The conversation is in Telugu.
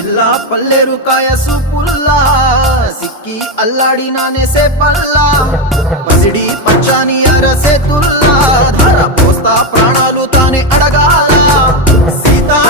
పిల్ల పల్లెరు కాయ సూపుల్లా సిక్కి అల్లాడినానే సే పల్లా పసిడి పచ్చాని అరసే తుల్లా ధర పోస్తా ప్రాణాలు తానే అడగాల సీతా